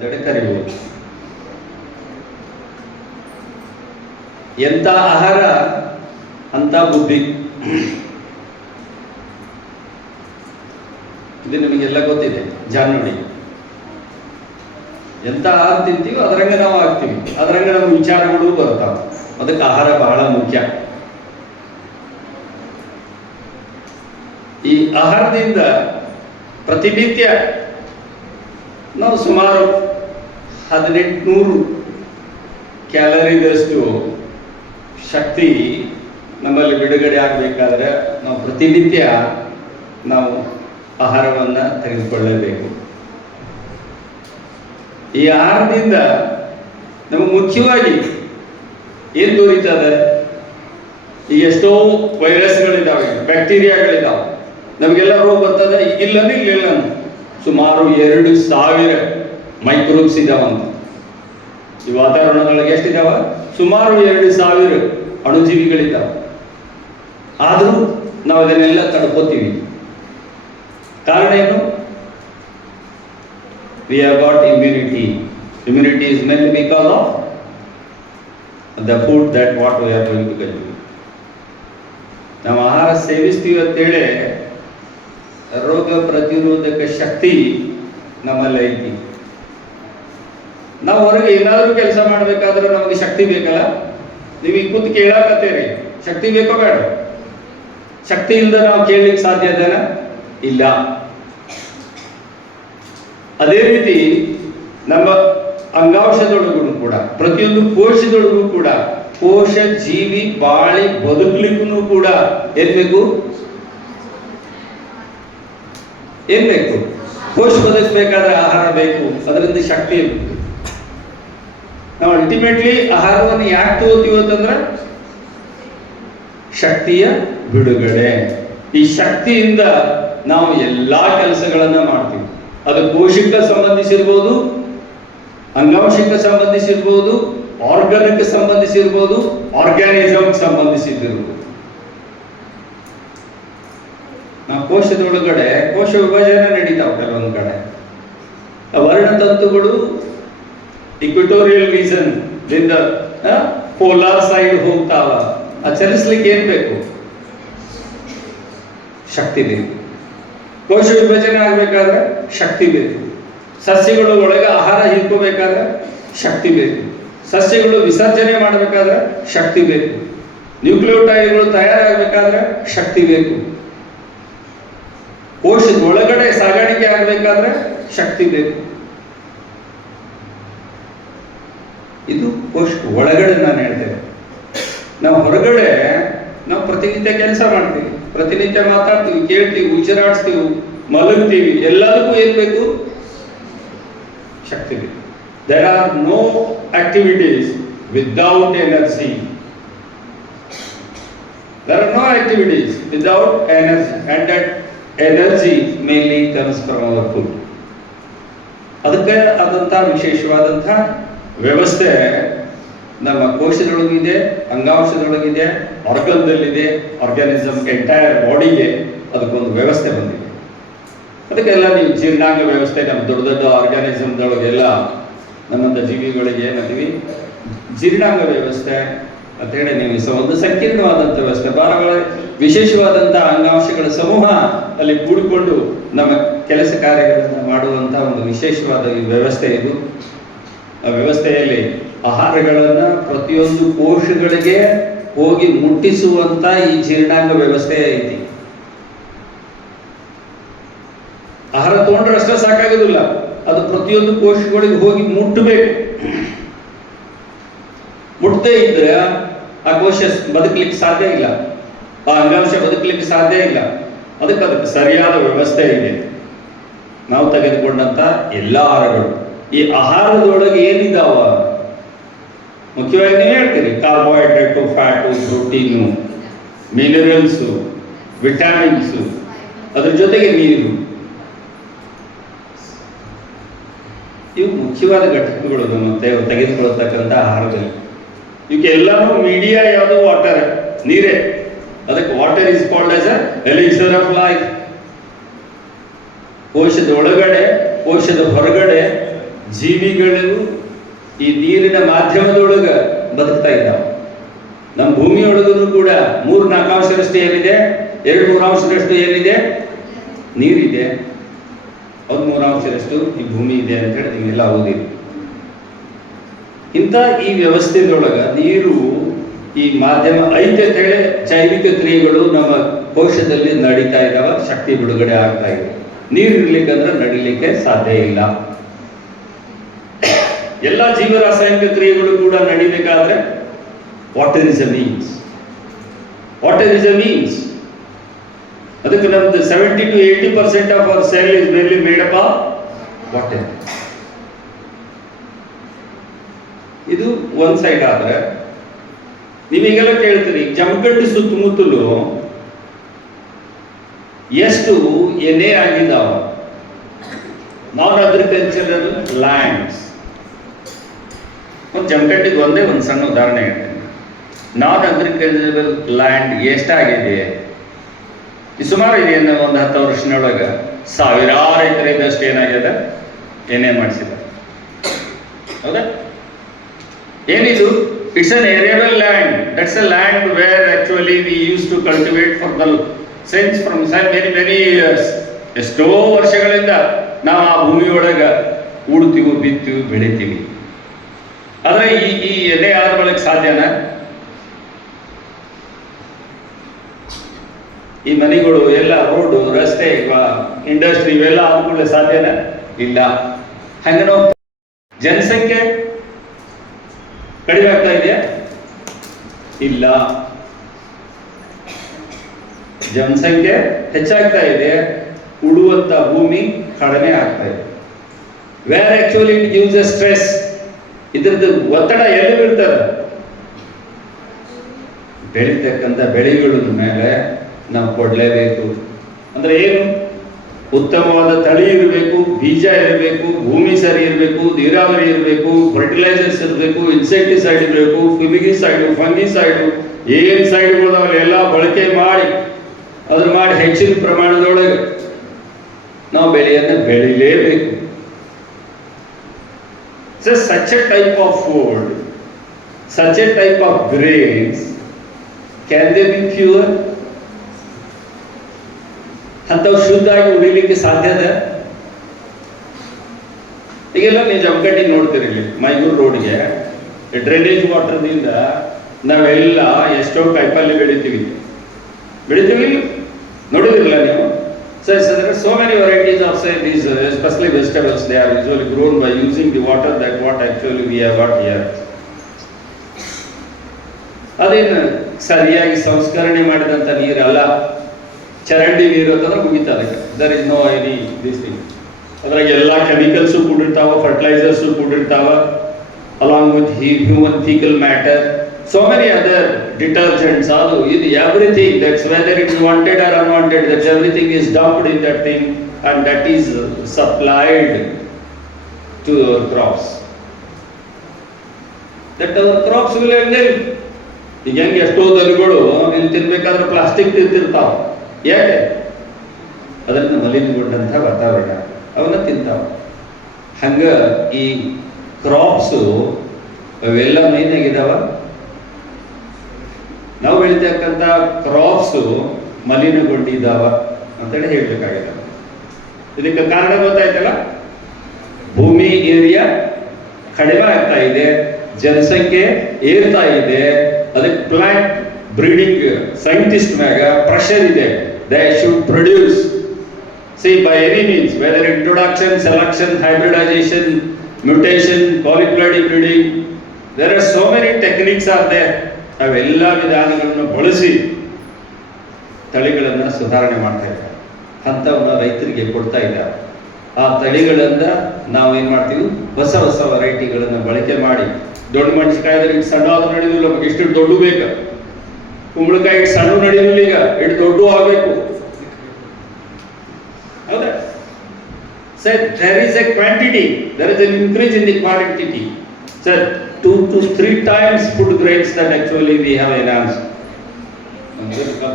ಕರಿಬಹುದು ಎಂತ ಆಹಾರ ಅಂತ ಬುದ್ಧಿ. ಇದು ನಿಮಗೆಲ್ಲ ಗೊತ್ತಿದೆ ಜಾನ್ವಡಿ ಎಂತ ಆಹಾರ ತಿಂತೀವೋ ಅದರಂಗೆ ನಾವು ಆಗ್ತೀವಿ. ಅದರಂಗೆ ನಮ್ಮ ವಿಚಾರಗಳು ಬರ್ತಾವ ಅದಕ್ಕೆ ಆಹಾರ ಬಹಳ ಮುಖ್ಯ. ಈ ಆಹಾರದಿಂದ ಪ್ರತಿನಿತ್ಯ ನಾವು ಸುಮಾರು ಹದಿನೆಂಟುನೂರು ಕ್ಯಾಲರಿದಷ್ಟು ಶಕ್ತಿ ನಮ್ಮಲ್ಲಿ ಬಿಡುಗಡೆ ಆಗಬೇಕಾದ್ರೆ ನಾವು ಪ್ರತಿನಿತ್ಯ ನಾವು ಆಹಾರವನ್ನು ತೆಗೆದುಕೊಳ್ಳಬೇಕು. ಈ ಆಹಾರದಿಂದ ನಮಗೆ ಮುಖ್ಯವಾಗಿ ಏನು ದೊರೀತದೆ? ಈಗ ಎಷ್ಟೋ ವೈರಸ್ಗಳಿದ್ದಾವೆ ಬ್ಯಾಕ್ಟೀರಿಯಾಗಳಿದ್ದಾವೆ ನಮಗೆಲ್ಲ ರೋಗ ಬರ್ತದೆ ಇಲ್ಲ ಇಲ್ಲ ಸುಮಾರು ಎರಡು ಸಾವಿರ ಮೈಕ್ರೋಬ್ಸ್ ಇದಾವಂತ ಈ ವಾತಾವರಣದೊಳಗೆ ಎಷ್ಟಿದಾವ? ಸುಮಾರು ಎರಡು ಸಾವಿರ ಅಣುಜೀವಿಗಳಿದ್ದಾವ ಆದರೂ ನಾವು ಅದನ್ನೆಲ್ಲ ತಡ್ಕೋತೀವಿ. ಕಾರಣ ಏನು? We are got immunity immunity is main because of the food that what we are going to consume ನಾವು ಆಹಾರ ಸೇವಿಸ್ತೀವಿ ಅಂತೇಳಿ ರೋಗ ಪ್ರತಿರೋಧಕ ಶಕ್ತಿ ನಮ್ಮಲ್ಲಿ ಐತಿ. ನಾವು ಹೊರಗೆ ಏನಾದರೂ ಕೆಲಸ ಮಾಡಬೇಕಾದ್ರೆ ನಮಗೆ ಶಕ್ತಿ ಬೇಕಲ್ಲ? ನೀವು ಈ ಕೂತ್ ಕೇಳಾಕತ್ತೀರಿ. ಶಕ್ತಿ ಬೇಕೋ ಬೇಡ? ಶಕ್ತಿ ಇಲ್ಲದ ನಾವು ಕೇಳಲಿಕ್ಕೆ ಸಾಧ್ಯ ಇದೆನ ಇಲ್ಲ. ಅದೇ ರೀತಿ ನಮ್ಮ ಅಂಗಾಂಶದೊಳಗೂ ಕೂಡ, ಪ್ರತಿಯೊಂದು ಕೋಶದೊಳಗೂ ಕೂಡ ಕೋಶ ಜೀವಿ ಬಾಳಿ ಬದುಕಲಿಕ್ಕೂ ಕೂಡ ಏನ್ ಬೇಕು? ಏನ್ ಬೇಕು? ಕೋಶ ಬದುಕಬೇಕಾದ್ರೆ ಆಹಾರ ಬೇಕು. ಅದರಿಂದ ಶಕ್ತಿ ಬೇಕು ನಾವು ಅಲ್ಟಿಮೇಟ್ಲಿ ಆಹಾರವನ್ನು ಯಾಕೆ ತಗೋತೀವಿ ಅಂತಂದ್ರೆ ಶಕ್ತಿಯ ಬಿಡುಗಡೆ. ಈ ಶಕ್ತಿಯಿಂದ ನಾವು ಎಲ್ಲಾ ಕೆಲಸಗಳನ್ನ ಮಾಡ್ತೀವಿ. ಅದು ಕೋಶಕ್ಕೆ ಸಂಬಂಧಿಸಿರ್ಬೋದು, ಅಂಗಾಂಶಕ್ಕೆ ಸಂಬಂಧಿಸಿರ್ಬೋದು, ಆರ್ಗಾನಿಕ್ ಸಂಬಂಧಿಸಿರ್ಬೋದು ಆರ್ಗ್ಯಾನಿಸಮ್ ಸಂಬಂಧಿಸಿದಿರ್ಬೋದು ನಾವು ಕೋಶದೊಳಗಡೆ, ಕೋಶ ವಿಭಜನೆ ನಡೀತಾವ ಕೆಲವೊಂದು ಕಡೆ. ವರ್ಣತಂತುಗಳು ಇಕ್ವಿಟೋರಿಯಲ್ ರೀಸನ್ ದಿಂದ ಪೋಲಾರ್ ಸೈಡ್ ಹೋಗ್ತಾವ. ಆ ಚಲಿಸ್ಲಿಕ್ಕೆ ಏನ್ ಬೇಕು? ಶಕ್ತಿ ಬೇಕು. ಕೋಶ ವಿಭಜನೆ ಆಗ್ಬೇಕಾದ್ರೆ ಶಕ್ತಿ ಬೇಕು. ಸಸ್ಯಗಳು ಒಳಗೆ ಆಹಾರ ಹೀರ್ಕೋಬೇಕಾದ್ರೆ ಶಕ್ತಿ ಬೇಕು. ಸಸ್ಯಗಳು ವಿಸರ್ಜನೆ ಮಾಡಬೇಕಾದ್ರೆ ಶಕ್ತಿ ಬೇಕು. ನ್ಯೂಕ್ಲಿಯೋಟೈಡ್ಗಳು ತಯಾರಾಗಬೇಕಾದ್ರೆ ಶಕ್ತಿ ಬೇಕು. ಕೋಶದ ಒಳಗಡೆ ಸಾಗಾಣಿಕೆ ಆಗಬೇಕಾದ್ರೆ ಶಕ್ತಿ ಬೇಕು. ಇದು ಕೋಶ ಒಳಗಡೆ ನಾನು ಹೇಳ್ತೇನೆ. ನಾವು ಹೊರಗಡೆ ನಾವು ಪ್ರತಿನಿತ್ಯ ಕೆಲಸ ಮಾಡ್ತೀವಿ. ಪ್ರತಿನಿತ್ಯ ಮಾತಾಡ್ತೀವಿ, ಕೇಳ್ತೀವಿ ಉಚ್ಚರಾಡಿಸ್ತೀವಿ ಮಲಗ್ತೀವಿ, ಎಲ್ಲದಕ್ಕೂ ಏನ್ ಬೇಕು? ಶಕ್ತಿ ಬೇಕು. There are no activities without energy there are no activities without energy and that energy mainly comes from our food ಅದಕ್ಕೆ ಆದಂಥ ವಿಶೇಷವಾದಂಥ ವ್ಯವಸ್ಥೆ ನಮ್ಮ ಕೋಶದೊಳಗಿದೆ, ಅಂಗಾಂಶದೊಳಗಿದೆ ಆರ್ಗನ್ದಲ್ಲಿದೆ ಆರ್ಗ್ಯಾನಿಸಮ್ ಎಂಟೈರ್ ಬಾಡಿಗೆ ಅದಕ್ಕೊಂದು ವ್ಯವಸ್ಥೆ ಬಂದಿದೆ. ಅದಕ್ಕೆಲ್ಲ ನೀವು ಜೀರ್ಣಾಂಗ ವ್ಯವಸ್ಥೆ, ನಮ್ಮ ದೊಡ್ಡ ದೊಡ್ಡ ಆರ್ಗ್ಯಾನಿಸಮ್ದೊಳಗೆಲ್ಲ ನಮ್ಮಂಥ ಜೀವಿಗಳಿಗೆ ಏನಂತೀವಿ? ಜೀರ್ಣಾಂಗ ವ್ಯವಸ್ಥೆ ಅಂತ ಹೇಳಿ ನೀವು ಒಂದು ಸಂಕೀರ್ಣವಾದಂಥ ವ್ಯವಸ್ಥೆ ಬಹಳ ವಿಶೇಷವಾದಂಥ ಅಂಗಾಂಶಗಳ ಸಮೂಹ ಅಲ್ಲಿ ಕೂಡಿಕೊಂಡು ನಮ್ಮ ಕೆಲಸ ಕಾರ್ಯಗಳನ್ನು ಮಾಡುವಂಥ ಒಂದು ವಿಶೇಷವಾದ ವ್ಯವಸ್ಥೆ ಇದು. ವ್ಯವಸ್ಥೆಯಲ್ಲಿ ಆಹಾರಗಳನ್ನು ಪ್ರತಿಯೊಂದು ಕೋಶಗಳಿಗೆ ಹೋಗಿ ಮುಟ್ಟಿಸುವಂತ ಈ ಜೀರ್ಣಾಂಗ ವ್ಯವಸ್ಥೆ ಐತಿ. ಆಹಾರ ತಗೊಂಡ್ರೆ ಅಷ್ಟೇ ಸಾಕಾಗೋದಿಲ್ಲ. ಅದು ಪ್ರತಿಯೊಂದು ಕೋಶಗಳಿಗೆ ಹೋಗಿ ಮುಟ್ಟಬೇಕು ಮುಟ್ಟದೇ ಇದ್ರೆ ಆ ಕೋಶ ಬದುಕಲಿಕ್ಕೆ ಸಾಧ್ಯ ಇಲ್ಲ. ಆ ಅಂಗಾಂಶ ಬದುಕಲಿಕ್ಕೆ ಸಾಧ್ಯ ಇಲ್ಲ. ಅದಕ್ಕೆ ಅದಕ್ಕೆ ಸರಿಯಾದ ವ್ಯವಸ್ಥೆ ಇದೆ. ನಾವು ತೆಗೆದುಕೊಂಡಂತ ಎಲ್ಲ ಆಹಾರಗಳು. ಈ ಆಹಾರದೊಳಗೆ ಏನಿದಾವ? ಮುಖ್ಯವಾಗಿ ನೀವು ಹೇಳ್ತೀರಿ carbohydrate fat protein minerals vitamins ಅದ್ರ ಜೊತೆಗೆ ನೀರು. ಇವು ಮುಖ್ಯವಾದ ಘಟಕಗಳು ನಮ್ಮ ತೆ- ತೆಗೆದುಕೊಳ್ಳತಕ್ಕಂಥ ಆಹಾರದಲ್ಲಿ. ಇವಕ್ಕೆ ಎಲ್ಲಾನು ಮೀಡಿಯಾ ಯಾವುದು ವಾಟರ್ ನೀರೇ. ಅದಕ್ಕೆ water is called as elixir of life ಕೋಶದ ಒಳಗಡೆ, ಕೋಶದ ಹೊರಗಡೆ ಜೀವಿಗಳು ಈ ನೀರಿನ ಮಾಧ್ಯಮದೊಳಗ ಬದುಕ್ತಾ ಇದ್ದಾವೆ. ನಮ್ಮ ಭೂಮಿಯೊಳಗೂ ಕೂಡ ಮೂರು ನಾಲ್ಕು ಅಂಶದಷ್ಟು ಏನಿದೆ, ಎರಡು ಮೂರು ಅಂಶದಷ್ಟು ಏನಿದೆ? ನೀರಿದೆ. ಒಂದು ಮೂರು ಅಂಶದಷ್ಟು ಈ ಭೂಮಿ ಇದೆ ಅಂತ ಹೇಳಿ ನೀವೆಲ್ಲ ಓದಿರಿ. ಇಂಥ ಈ ವ್ಯವಸ್ಥೆದೊಳಗ ನೀರು ಈ ಮಾಧ್ಯಮ ಐತೆ ಹೇಳಿ ಜೈವಿಕ ಕ್ರಿಯೆಗಳು ನಮ್ಮ ಕೋಶದಲ್ಲಿ ನಡೀತಾ ಇದ್ದಾವ ಶಕ್ತಿ ಬಿಡುಗಡೆ ಆಗ್ತಾ ಇದೆ. ನೀರು ಇರ್ಲಿಕ್ಕಂದ್ರೆ ನಡಿಲಿಕ್ಕೆ ಸಾಧ್ಯ ಇಲ್ಲ. ಎಲ್ಲ ಜೀವ ರಾಸಾಯನಿಕ ಕ್ರಿಯೆಗಳು ಕೂಡ ನಡಿಬೇಕಾದ್ರೆ water is a means water is a means ಅದಕ್ಕೆ ನಮ್ದು seventy to eighty percent of our cell is mainly made up of water ಇದು ಒಂದ್ ಸೈಡ್ ಆದ್ರೆ, ನಿಮಗೆಲ್ಲ ಕೇಳ್ತೀರಿ ಜಮಖಂಡಿ ಸುತ್ತಮುತ್ತಲು ಎಷ್ಟು ಎನೆ ಆಗಿದ್ದಾವ ನಾನ್ ಅಗ್ರಿಕಲ್ಚರಲ್ ಲ್ಯಾಂಡ್ಸ್ ಒಂದು ಜಮಖಂಡಿಗೆ ಒಂದೇ ಒಂದು ಸಣ್ಣ ಉದಾಹರಣೆ ಹೇಳ್ತೀನಿ. ನಾನ್ ಅಗ್ರಿಕಲ್ಚರಲ್ ಲ್ಯಾಂಡ್ ಎಷ್ಟಾಗಿದೆ ಸುಮಾರು ಇದೆ ಒಂದು ಹತ್ತು ವರ್ಷದೊಳಗೆ ಸಾವಿರಾರು ಎಕರೆದಷ್ಟು ಏನಾಗ್ಯದ? ಏನೇ ಮಾಡಿಸಿದ ಹೌದಾ? ಏನಿದು? It's an arable land that's a land where actually we use to cultivate for Dal since from many many years ಎಷ್ಟೋ ವರ್ಷಗಳಿಂದ ನಾವು ಆ ಭೂಮಿಯೊಳಗೆ ಉಡ್ತೀವಿ, ಬಿತ್ತೀವಿ, ಬೆಳಿತೀವಿ. ಆದ್ರೆ ಈ ಈ ಎಲೆ ಯಾರ ಬಳಕೆ ಸಾಧ್ಯನಾ ಈ ಮನೆಗಳು, ಎಲ್ಲ ರೋಡ್, ರಸ್ತೆ ಇಂಡಸ್ಟ್ರಿ ಇವೆಲ್ಲ ಆದ ಸಾಧ್ಯನೇ ಇಲ್ಲ. ಹಂಗ ಜನಸಂಖ್ಯೆ ಕಡಿಮೆ ಆಗ್ತಾ ಇದೆಯಾ? ಇಲ್ಲ. ಜನಸಂಖ್ಯೆ ಹೆಚ್ಚಾಗ್ತಾ ಇದೆ, ಉಳುವಂತ ಭೂಮಿ ಕಡಿಮೆ ಆಗ್ತಾ ಇದೆ. Where actually it gives a stress ಇದ್ರದ್ದು ಒತ್ತಡ ಎಲ್ಲಿ ಬೀಳ್ತದೆ? ಬೆಳೀತಕ್ಕಂಥ ಬೆಳೆಗಳ ಮೇಲೆ ನಾವು ಕೊಡಲೇಬೇಕು. ಅಂದ್ರೆ ಏನು? ಉತ್ತಮವಾದ ತಳಿ ಇರಬೇಕು, ಬೀಜ ಇರಬೇಕು, ಭೂಮಿ ಸರಿ ಇರಬೇಕು, ನೀರಾವರಿ ಇರಬೇಕು ಫರ್ಟಿಲೈಸರ್ಸ್ ಇರಬೇಕು ಇನ್ಸೆಕ್ಟಿಸೈಡ್ ಇರಬೇಕು ಫಿಮಿಗಿಸೈಡು ಫಂಗಿಸೈಡ್ ಏನ್ ಸೈಡ್ಗಳು ಎಲ್ಲ ಬಳಕೆ ಮಾಡಿ, ಅದ್ರ ಮಾಡಿ ಹೆಚ್ಚಿನ ಪ್ರಮಾಣದೊಳಗೆ ನಾವು ಬೆಳೆಯನ್ನು ಬೆಳಿಲೇಬೇಕು. So such a type of food, such a type of grains, can they be pure? ಅಂಥವು ಶುದ್ಧಾಗಿ ಉಳಿಲಿಕ್ಕೆ ಸಾಧ್ಯದ ಈಗೆಲ್ಲ ನೀವು ಜಮಖಂಡಿ ನೋಡ್ತೀರಿ ಇಲ್ಲಿ ಮೈಸೂರು ರೋಡ್ಗೆ. ಡ್ರೈನೇಜ್ ವಾಟರ್ದಿಂದ ನಾವೆಲ್ಲ ಎಷ್ಟೋ ಕಾಯಿಪಲ್ಲೆ ಬೆಳಿತೀವಿ. ಬೆಳಿತೀವಿ? ನೋಡಿದಿರಲ್ಲ ನೀವು? So there are so many varieties of say these, uh, especially vegetables, they are usually grown by using the water that what actually we have got here. ಅದೇನು ಸರಿಯಾಗಿ ಸಂಸ್ಕರಣೆ ಮಾಡಿದಂಥ ನೀರಲ್ಲ ಚರಂಡಿ ನೀರು ಅಂತಂದ್ರೆ ಮುಗಿತದೆ there is no any this thing ಅದ್ರಾಗ ಎಲ್ಲ ಕೆಮಿಕಲ್ಸು ಕೂಡಿರ್ತಾವ fertilisers ಕೂಡಿರ್ತಾವ along with human faecal matter so many other detergents in everything that's whether it's wanted or unwanted that's everything is dumped in that thing and that is supplied to our crops that our crops will end up ಈಗ ಹೆಂಗೆ ಎಷ್ಟೋ ದನಗಳು ಇಲ್ಲಿ ತಿನ್ಬೇಕಾದ್ರೆ plastic ತಿಂತಿರ್ತಾವ ಯಾಕೆ ಅದರಿಂದ ಮಲಿನಗೊಂಡಂಥ ವಾತಾವರಣ ಅವನ್ನ ತಿಂತಾವ ಹಂಗ ಈ ಕ್ರಾಪ್ಸು ಅವೆಲ್ಲ ಮೇನ್ ಆಗಿದಾವ ನಾವು ಹೇಳ್ತಕ್ಕಂಥ ಕ್ರಾಪ್ಸು ಮಲಿನಗೊಂಡಿದ್ದಾವ ಅಂತೇಳಿ ಹೇಳಬೇಕಾಗಿದೆ. ಇದಕ್ಕೆ ಕಾರಣ ಗೊತ್ತಾಯ್ತಲ್ಲ? ಭೂಮಿ, ಏರಿಯಾ ಕಡಿಮೆ ಆಗ್ತಾ ಇದೆ, ಜನಸಂಖ್ಯೆ ಏರ್ತಾ ಇದೆ, ಅದಕ್ಕೆ ಪ್ಲಾಂಟ್ ಬ್ರೀಡಿಂಗ್ ಸೈಂಟಿಸ್ಟ್ ಮ್ಯಾಗ ಪ್ರೆಷರ್ ಇದೆ. They should produce C by any means whether introduction selection hybridisation mutation molecular breeding there are so many techniques are they ಅವೆಲ್ಲ ವಿಧಾನಗಳನ್ನು ಬಳಸಿ ತಳಿಗಳನ್ನು ಸುಧಾರಣೆ ಮಾಡ್ತಾ ಇದ್ದಾರೆ ಅಂಥವನ್ನ ರೈತರಿಗೆ ಕೊಡ್ತಾ ಇದ್ದಾರೆ. ಆ ತಳಿಗಳಿಂದ ನಾವು ಏನು ಮಾಡ್ತೀವಿ? ಹೊಸ ಹೊಸ ವೆರೈಟಿಗಳನ್ನು ಬಳಕೆ ಮಾಡಿ, ದೊಡ್ಡ ಮೆಣಸಿನಕಾಯಿ ಆದ್ರೆ ಈಗ ಸಣ್ಣ ಆದ್ರೂ ನಡೆದಿಲ್ಲ ನಮಗೆ ಇಷ್ಟು ದೊಡ್ಡ ಬೇಕು. ಕುಂಬಳಕಾಯಿ ಸಣ್ಣ ನಡೆಯುದಿಲ್ಲ ಈಗ, ಇಟ್ಟು ದೊಡ್ಡ ಆಗಬೇಕು. ಹೌದಾ? Sir there is a quantity there is an increase in the quantity sir two to three times food grains that actually we have enhanced.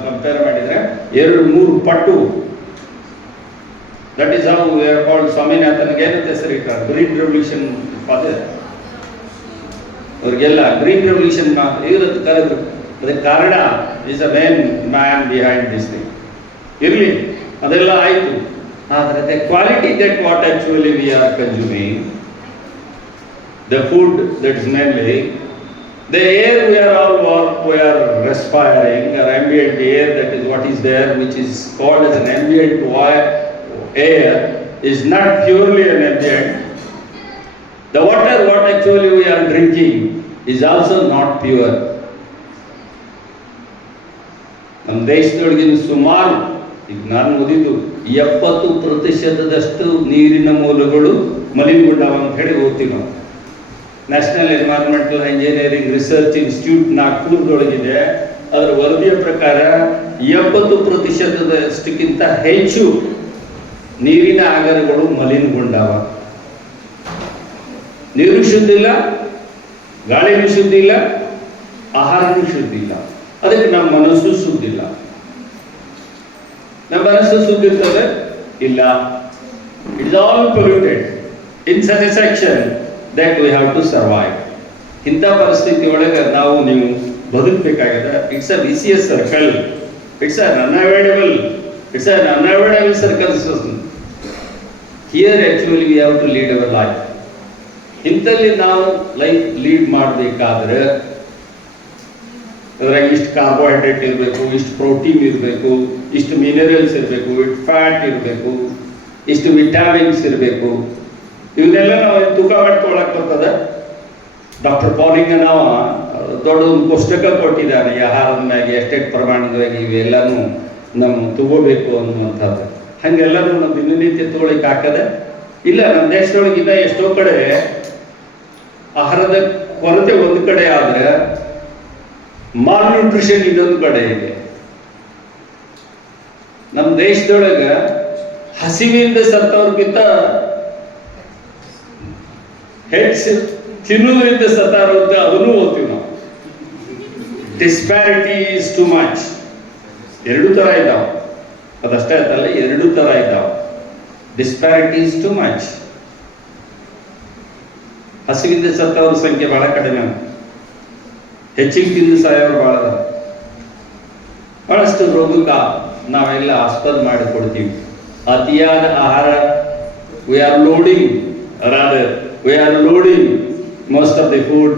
Compare ಮಾಡಿದ್ರೆ ಎರಡು ಮೂರು ಪಟ್ಟು. That is how we are called ಸ್ವಾಮಿನಾಥನ್ಗೆ. ಏನಂತ ಹೆಸರಿಟ್ಟಾರೆ green revolution father ಅವ್ರಿಗೆಲ್ಲ green revolution ಇರುತ್ತೆ ಕರೆದ್ರು. ಅದಕ್ಕೆ ಕಾರಣ is a main man behind this thing ಇರಲಿ ಅದೆಲ್ಲ ಆಯಿತು. ಆದರೆ quality that what actually we are consuming the food that is mainly, the air we are all we are respiring, or ambient air that is what is there which is called as an ambient air is not purely an ambient the water what actually we are drinking is also not pure ನಮ್ಮ ದೇಶದೊಳಗಿನ ಸುಮಾರು ಈಗ ನಾನು ಓದಿದ್ದು ಎಪ್ಪತ್ತು ಪ್ರತಿಶತದಷ್ಟು ನೀರಿನ ಮೂಲಗಳು ಮಲಿನಗೊಂಡವ ಅಂತ ಹೇಳಿ ಓದ್ತೀವಿ ನಾವು National Environmental Engineering Research Institute ನಾಗ್ಪುರದೊಳಗಿದೆ. ಅದರ ವರದಿಯ ಪ್ರಕಾರ ಎಪ್ಪತ್ತು ಪ್ರತಿಶತದಷ್ಟಕ್ಕಿಂತ ಹೆಚ್ಚು ನೀರಿನ ಆಗರಗಳು ಮಲಿನಗೊಂಡವ. ನೀರು ಶುದ್ಧ ಇಲ್ಲ ಗಾಳಿನೂ ಶುದ್ಧ ಇಲ್ಲ, ಆಹಾರನೂ ಶುದ್ಧ ಇಲ್ಲ. ಅದಕ್ಕೆ ನಮ್ಮ ಮನಸ್ಸು ಶುದ್ಧ ಇಲ್ಲ. ನಮ್ಮ ಮನಸ್ಸು ಶುದ್ಧ ಇರ್ತದೆ? ಇಲ್ಲ. It's all polluted in such that we have to survive ಇಂಥ ಪರಿಸ್ಥಿತಿ ಒಳಗೆ ನಾವು ನೀವು ಬದುಕಬೇಕಾಗಿದೆ. It's a S circle it's an unavoidable it's an unavoidable circle here actually we have to lead our life ಇಂಥಲ್ಲಿ ನಾವು ಲೈಫ್ ಲೀಡ್ ಮಾಡಬೇಕಾದ್ರೆ ಅದ್ರಾಗ ಇಷ್ಟು ಕಾರ್ಬೋಹೈಡ್ರೇಟ್ ಇರಬೇಕು, ಇಷ್ಟು ಪ್ರೋಟೀನ್ ಇರಬೇಕು, ಇಷ್ಟು ಮಿನರಲ್ಸ್ ಇರಬೇಕು, ಇಷ್ಟು ಫ್ಯಾಟ್ ಇರಬೇಕು, ಇಷ್ಟು ವಿಟಾಮಿನ್ಸ್ ಇರಬೇಕು. ಇವನ್ನೆಲ್ಲ ನಾವು ತೂಕ ಮಾಡ್ಕೊಳಕ್ ಬರ್ತದೆ. ಡಾಕ್ಟರ್ ಪಾಲಿಂಗ್ ನಾವು ದೊಡ್ಡ ಒಂದು ಪುಸ್ತಕ ಕೊಟ್ಟಿದ್ದಾರೆ, ಈ ಆಹಾರದ ಮ್ಯಾಗೆ ಎಷ್ಟೆಷ್ಟು ಪ್ರಮಾಣದವಾಗಿ ಇವೆಲ್ಲನೂ ನಮ್ಮ ತಗೋಬೇಕು ಅನ್ನುವಂಥದ್ದು. ಹಂಗೆಲ್ಲನೂ ನಮ್ಮ ದಿನನಿತ್ಯ ತಗೊಳಕ್ ಹಾಕದೆ ಇಲ್ಲ, ನಮ್ಮ ದೇಶದೊಳಗಿಂದ ಎಷ್ಟೋ ಕಡೆ ಆಹಾರದ ಕೊರತೆ ಒಂದು ಕಡೆ ಆದ್ರೆ ಮಾಲ್ ನ್ಯೂಟ್ರಿಷನ್ ಇನ್ನೊಂದು ಕಡೆ ಇದೆ. ನಮ್ಮ ದೇಶದೊಳಗ ಹಸಿವಿಂದ ಸತ್ತವ್ರಿಗಿಂತ ಹೆಚ್ಚು ತಿನ್ನುವುದರಿಂದ ಅಂತ ಅದನ್ನು ಓದ್ತೀವಿ ನಾವು. ಡಿಸ್ಪ್ಯಾರಿಟಿ ಈಸ್ ಟು ಮಚ್ ಎರಡು ತರ ಇದ್ದಾವೆ. ಅದಷ್ಟೇ ಆಯ್ತಲ್ಲ, ಎರಡು ತರ ಇದ್ದಾವೆ. ಡಿಸ್ಪ್ಯಾರಿಟಿ ಈಸ್ ಟು ಮಚ್ ಹಸಿವಿಂದ ಸತ್ತವ್ರ ಸಂಖ್ಯೆ ಬಹಳ ಕಡಿಮೆ ಹೆಚ್ಚಿಗೆ ತಿಂದು ಸಾಯೋರು ಬಹಳ. ಬಹಳಷ್ಟು ರೋಗಕ್ಕೆ ನಾವೆಲ್ಲ ಆಸ್ಪದ ಮಾಡಿ ಕೊಡ್ತೀವಿ ಅತಿಯಾದ ಆಹಾರ we are loading rather we are loading most of the food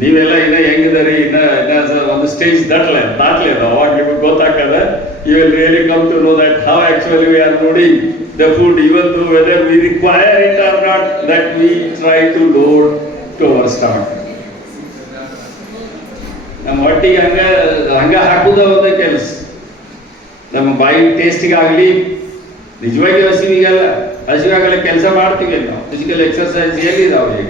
ನೀವೆಲ್ಲ ಇನ್ನ ಹೆಂಗಿದರಿ ಇನ್ನ ಇನ್ನ ಒಂದು ಸ್ಟೇಜ್ ದಾಟ್ಲೆ ದಾಟ್ಲೆ ಅವಾಗ ನಿಮಗೆ ಗೊತ್ತಾಗ್ತದ. You will really come to know that how actually we are loading the food even though whether we require it or not that we try to load to our start ನಮ್ಮ ಹೊಟ್ಟಿಗೆ ಹಂಗ ಹಂಗ ಹಾಕುದ ಒಂದ ಕೆಲಸ. ನಮ್ಮ ಬಾಯಿ ಟೇಸ್ಟಿಗಾಗಲಿ ನಿಜವಾಗಿ ಹಸಿವಿಗಲ್ಲ. ಹಸಿವಾಗಲ್ಲ ಕೆಲಸ ಮಾಡ್ತೀವಿ ನಾವು. ಫಿಸಿಕಲ್ ಎಕ್ಸರ್ಸೈಸ್ ಎಲ್ಲಿದಾವೆ ಈಗ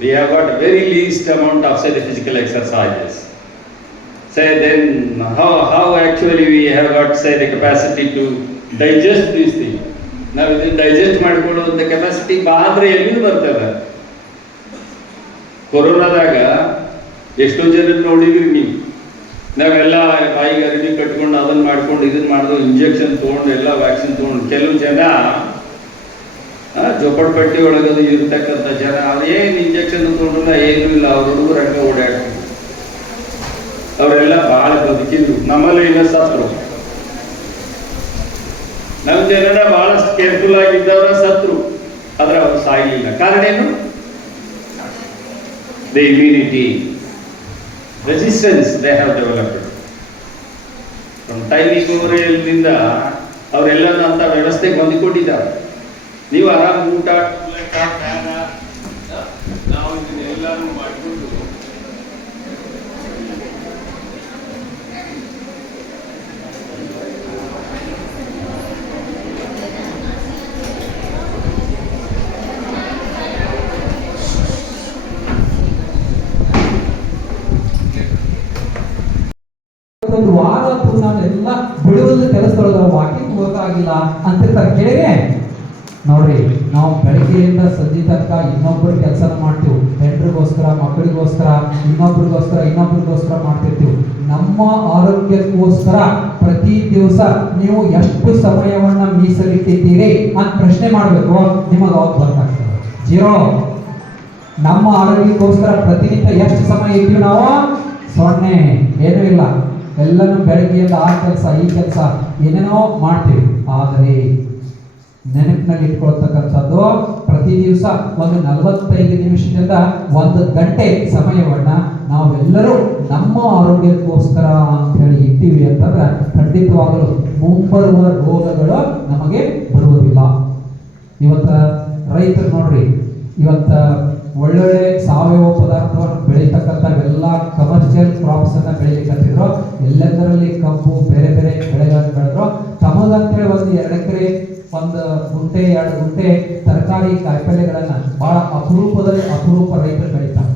we have got very least amount of say the physical exercises say then how how actually we have got say the capacity to digest these thing ನಾವು ಇದನ್ನು ಡೈಜೆಸ್ಟ್ ಮಾಡಿಕೊಳ್ಳುವಂಥ ಕೆಪಾಸಿಟಿ ಬಾದ್ರೆ ಎಲ್ಲಿಂದ ಬರ್ತದೆ? ಕೊರೋನಾದಾಗ ಎಷ್ಟೋ ಜನ ನೋಡಿದ್ರಿ ನೀವು. ನಾವೆಲ್ಲ ಬಾಯಿಗೆ ಅರಬಿ ಕಟ್ಕೊಂಡು ಅದನ್ನ ಮಾಡ್ಕೊಂಡು ಇದನ್ನ ಮಾಡಿದ್ರು ಇಂಜೆಕ್ಷನ್ ತೊಗೊಂಡು ಎಲ್ಲ ವ್ಯಾಕ್ಸಿನ್ ತೊಗೊಂಡು ಕೆಲವು ಜನ ಜೋಪಡ್ಪಟ್ಟಿ ಒಳಗದು ಇರ್ತಕ್ಕಂಥ ಜನ ಅದೇನು ಇಂಜೆಕ್ಷನ್ ತೊಗೊಂಡಿಲ್ಲ, ಏನೂ ಇಲ್ಲ, ಅವ್ರ ಹುಡುಗರು ಹಂಗ ಓಡಾಡ್ತಾರೆ ಅವರೆಲ್ಲ ಬಹಳ ಬದುಕಿದ್ರು. ನಮ್ಮಲ್ಲಿ ಇನ್ನ ಸತ್ರು. ನಮ್ಮ ಜನರ ಬಹಳ ಕೇರ್ಫುಲ್ ಆಗಿದ್ದವರ ಸತ್ರು. ಆದ್ರೆ ಅವ್ರು ಸಾಯಲಿಲ್ಲ. ಕಾರಣ ಏನು? The immunity resistance they have developed from timing ಅವರೆಲ್ಲ ಅಂತ ವ್ಯವಸ್ಥೆಗೆ ಹೊಂದಿಕೊಂಡಿದ್ದಾರೆ. ನೀವು ಆರಾಮ್ ಊಟ ಊಟ, ಫ್ಯಾನ, ನಾವು ಇದನ್ನೆಲ್ಲನೂ ಮಾಡಿಕೊಂಡು ಹೊತ್ತು ನಾನೆಲ್ಲ ಬಿಡುವುದು ಕೆಲಸದೊಳಗೆ ವಾಕಿಂಗ್ ಹೋಗಕ್ಕಾಗಿಲ್ಲ ಅಂತಿರ್ತಾರೆ. ಕೇಳಿಗೆ ನೋಡ್ರಿ, ನಾವು ಬೆಳಗ್ಗೆಯಿಂದ ಸಂಜೆ ತನಕ ಇನ್ನೊಬ್ಬರು ಕೆಲಸ ಮಾಡ್ತೀವಿ. ಹೆಂಡ್ರಿಗೋಸ್ಕರ, ಮಕ್ಕಳಿಗೋಸ್ಕರ, ಇನ್ನೊಬ್ರಿಗೋಸ್ಕರ ಇನ್ನೊಬ್ರಿಗೋಸ್ಕರ ಮಾಡ್ತಿರ್ತೀವಿ. ನಮ್ಮ ಆರೋಗ್ಯಕ್ಕೋಸ್ಕರ ಪ್ರತಿ ಪ್ರತಿ ದಿವಸ ನೀವು ಎಷ್ಟು ಸಮಯವನ್ನ ಮೀಸಲಿಟ್ಟಿದ್ದೀರಿ ಅಂತ ಪ್ರಶ್ನೆ ಮಾಡಬೇಕು. ನಿಮಗೆ ಅವಾಗ ಗೊತ್ತಾಗ್ತದೆ ಜೀರೋ. ನಮ್ಮ ಆರೋಗ್ಯಕ್ಕೋಸ್ಕರ ಪ್ರತಿನಿತ್ಯ ಎಷ್ಟು ಸಮಯ ಇದ್ದೀವಿ ನಾವು? ಸೊನ್ನೆ. ಏನೂ ಇಲ್ಲ. ಎಲ್ಲನೂ ಬೆಳಗ್ಗೆಯಿಂದ ಆ ಕೆಲಸ, ಈ ಕೆಲಸ ಏನೇನೋ ಮಾಡ್ತೀವಿ. ಆದರೆ ನೆನಪಿನಲ್ಲಿ ಇಟ್ಕೊಳ್ತಕ್ಕಂಥದ್ದು ಪ್ರತಿ ದಿವಸ ಒಂದು ನಲವತ್ತೈದು ನಿಮಿಷದಿಂದ ಒಂದು ಗಂಟೆ ಸಮಯವನ್ನು ನಾವೆಲ್ಲರೂ ನಮ್ಮ ಆರೋಗ್ಯಕ್ಕೋಸ್ಕರ ಅಂತ ಹೇಳಿ ಇಟ್ಟಿವಿ ಅಂತಂದ್ರೆ ಖಂಡಿತವಾಗಲೂ ಮುಂಬರುವ ರೋಗಗಳು ನಮಗೆ ಬರುವುದಿಲ್ಲ. ಇವತ್ತ ರೈತರು ನೋಡ್ರಿ, ಇವತ್ತ ಒಳ್ಳೊಳ್ಳೆ ಸಾವಯವ ಪದಾರ್ಥವನ್ನು ಬೆಳೀತಕ್ಕಂಥ ಎಲ್ಲ ಕಮರ್ಷಿಯಲ್ ಕ್ರಾಪ್ಸ್ ಅನ್ನ ಬೆಳೀಲಿಕ್ಕಂತಿದ್ರು. ಎಲ್ಲೆಂದರಲ್ಲಿ ಕಬ್ಬು, ಬೇರೆ ಬೇರೆ ಬೆಳೆಗಳನ್ನು ಬೆಳೆದ್ರು. ತಮಗಂತೇಳಿ ಒಂದು ಎರಡು ಎಕರೆ, ಒಂದು ಗುಂಟೆ, ಎರಡು ಗುಂಟೆ ತರಕಾರಿ ಕಾಯಿಪಲ್ಯಗಳನ್ನ ಬಹಳ ಅಪರೂಪದಲ್ಲಿ ಅಪರೂಪ ರೈತರು ಬೆಳೀತಾರೆ.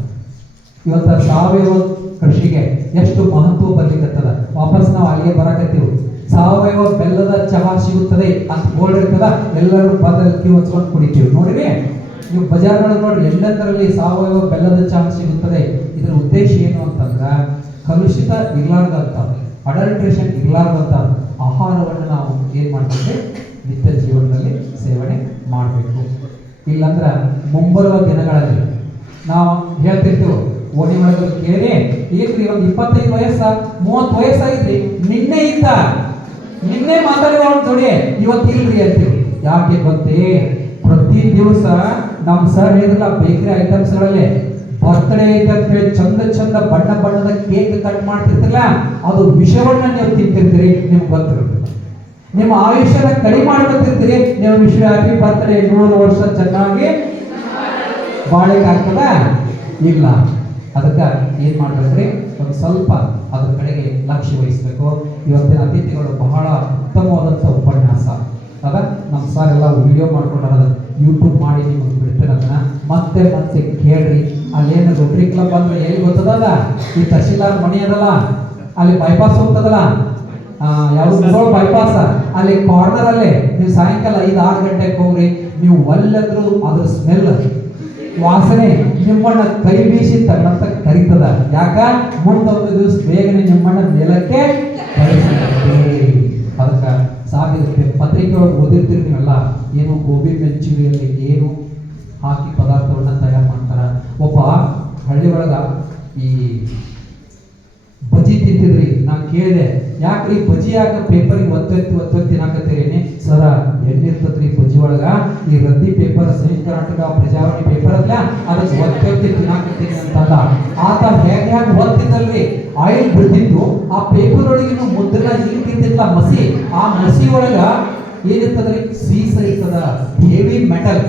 ಇವತ್ತು ಸಾವಯವ ಕೃಷಿಗೆ ಎಷ್ಟು ಮಹತ್ವ ಬರ್ಲಿಕ್ಕತ್ತದ? ವಾಪಸ್ ನಾವು ಅಲ್ಲಿಗೆ ಬರಕತ್ತೀವಿ. ಸಾವಯವ ಬೆಲ್ಲದ ಚಹಾ ಸಿಗುತ್ತದೆ ಅಂತ ಬೋರ್ಡ್ ಇರ್ತದ, ಎಲ್ಲರೂ ಪದಕ್ಕೆ ಕ್ಯೂ ಹಚ್ಕೊಂಡು ಕುಡಿತೀವಿ. ನೋಡ್ರಿ? ನೀವು ಬಜಾರ್ಗಳಲ್ಲಿ ನೋಡ್ರಿ, ಎಲ್ಲದರಲ್ಲಿ ಸಾವಯವ ಬೆಲ್ಲದ ಚಹಾ ಸಿಗುತ್ತದೆ. ಇದರ ಉದ್ದೇಶ ಏನು ಅಂತಂದ್ರೆ, ಕಲುಷಿತ ಇರ್ಲಾರ್ದಂತ ಅಡಲ್ಟ್ರೇಷನ್ ಇರ್ಲಾರ್ದಂತ ಆಹಾರವನ್ನು ನಾವು ಏನ್ ಮಾಡ್ತೀವಿ ನಿತ್ಯ ಜೀವನದಲ್ಲಿ ಸೇವನೆ ಮಾಡಬೇಕು. ಇಲ್ಲಾಂದ್ರೆ ಮುಂಬರುವ ದಿನಗಳಲ್ಲಿ ನಾವು ಹೇಳ್ತಿರ್ತೇವೆ, ಓಣಿ ಒಳಗೆ ಕೇಳಿ ಏನ್ರಿ ಒಂದು ಇಪ್ಪತ್ತೈದು ವಯಸ್ಸ, ಮೂವತ್ತು ವಯಸ್ಸಾಗಿದ್ರಿ ನಿನ್ನೆ ಇದ್ದ? ನಿನ್ನೆ ಮಾತಾಡಿದ ಜೋಡಿ. ಇವತ್ತು ಇಲ್ರಿ ಅಂತೀವಿ. ಯಾಕೆ ಗೊತ್ತೇ? ಪ್ರತಿ ದಿವಸ ನಮ್ಮ ಸರ್ ಹೇಳಿದ್ರಲ್ಲ ಬೇಕರಿ ಐಟಮ್ಸ್ಗಳಲ್ಲಿ ಬರ್ತ್ಡೇ ಐತೆ ಅಂತ ಹೇಳಿ ಚಂದ ಚಂದ ಬಣ್ಣ ಬಣ್ಣದ ಕೇಕ್ ಕಟ್ ಮಾಡ್ತಿರ್ತಿಲ್ಲ ಅದು ವಿಷವನ್ನ ನೀವು ತಿಂತಿರ್ತೀರಿ, ನಿಮ್ಗೆ ಗೊತ್ತಿರುತ್ತೆ. ನಿಮ್ಮ ಆಯುಷ್ಯನ ಕಡಿಮೆ ಮಾಡ್ಕೊತಿರ್ತೀರಿ, ನೀವು ವಿಷಯ ಹಾಕಿ ಬರ್ತ್ಡೇ ನೂರು ವರ್ಷ ಚೆನ್ನಾಗಿ ಬಾಳಿಕೆ ಆಗ್ತದ? ಇಲ್ಲ. ಅದಕ್ಕೆ ಏನು ಮಾಡ್ಬೇಕ್ರಿ ಒಂದು ಸ್ವಲ್ಪ ಅದ್ರ ಕಡೆಗೆ ಲಕ್ಷ್ಯ ವಹಿಸ್ಬೇಕು. ಇವತ್ತಿನ ಅತಿಥಿಗಳು ಬಹಳ ಉತ್ತಮವಾದಂಥ ಉಪನ್ಯಾಸ. ಅದ? ನಮ್ಮ ಸರ್ ಎಲ್ಲ ವಿಡಿಯೋ ಮಾಡ್ಕೊಂಡಾರ ಯೂಟ್ಯೂಬ್ ಮಾಡಿ ನಿಮಗೆ ಅದನ್ನ ಮತ್ತೆ ಮತ್ತೆ ಕೇಳ್ರಿ. ಅಲ್ಲೇನು ರೋಟರಿ ಕ್ಲಬ್ ಅಂದ್ರೆ ಎಲ್ಲಿ ಗೊತ್ತದಲ್ಲ? ಈ ತಹಶೀಲ್ದಾರ್ ಮನೆ ಅದಲ್ಲ. ಅಲ್ಲಿ ಬೈಪಾಸ್ ಹೋಗ್ತದಲ್ಲ. ಯಾವ್ದು ಬೈಪಾಸ್ ಅಲ್ಲಿ ಕಾರ್ನರ್ ಅಲ್ಲಿ. ನೀವು ಸಾಯಂಕಾಲ ಐದು ಆರು ಗಂಟೆಗೆ ಹೋಗ್ರಿ. ನೀವು ಒಲ್ಲದ್ರು ಅದ್ರ ಸ್ಮೆಲ್ ವಾಸನೆ ನಿಮ್ಮಣ್ಣ ಕೈ ಬೀಸಿ ತನ್ನಂತ ಕರೀತದ. ಯಾಕ? ಮುಂದೊಂದು ದಿವಸ ಬೇಗನೆ ನಿಮ್ಮಣ್ಣ ನೆಲಕ್ಕೆ ಅದಕ್ಕೆ ಸಾಕಿದ ಪತ್ರಿಕೆ ಒಳಗೆ ಓದಿರ್ತೀರಿ ಏನು ಗೋಬಿ ಮೆಚ್ಚುರಿಯಲ್ಲಿ ಏನು ಹಾಕಿ ಪದಾರ್ಥವನ್ನ ತಯಾರು ಮಾಡ್ತಾರ. ಒಬ್ಬ ಹಳ್ಳಿ ಒಳಗ ಈ ಬಜಿ ತಿಂತಿದ್ರಿ ನಾ ಕೇಳಿದೆ, ಯಾಕ್ರಿ ಬಜಿ ಯಾಕ ಪೇಪರಿಗೆ ಒತ್ತೊತ್ತಿ ಒತ್ತೊತ್ತಿ ತಿನ್ನಾಕತ್ತೀರಿ? ಸರ, ಎಲ್ಲಿರ್ತದ್ರಿ ಬಜಿ ಒಳಗ? ಈ ರದ್ದಿ ಪೇಪರ್ ಸಂಯುಕ್ತ ಕರ್ನಾಟಕ ಪ್ರಜಾವಾಣಿ ಪೇಪರ್ ಅಲ್ಲ, ಅದಕ್ಕೆ ಒತ್ತೊತ್ತಿ ತಿನ್ನಾಕತ್ತೀನಿ ಅಂತಂದ. ಆತ ಹೇಗೆ ಹೇಗೆ ಒತ್ತಿದ್ದಲ್ರಿ? ಆಯಿಲ್ ಬಿಡ್ತಿತ್ತು ಆ ಪೇಪರ್ ಒಳಗಿನ ಮುದ್ರಣ ತಿಂತಿತ್ತ ಮಸಿ. ಆ ಮಸಿ ಒಳಗ ಏನಿರ್ತದ್ರಿ? ಸೀಸ ಇರ್ತದ ಹೆವಿ ಮೆಟಲ್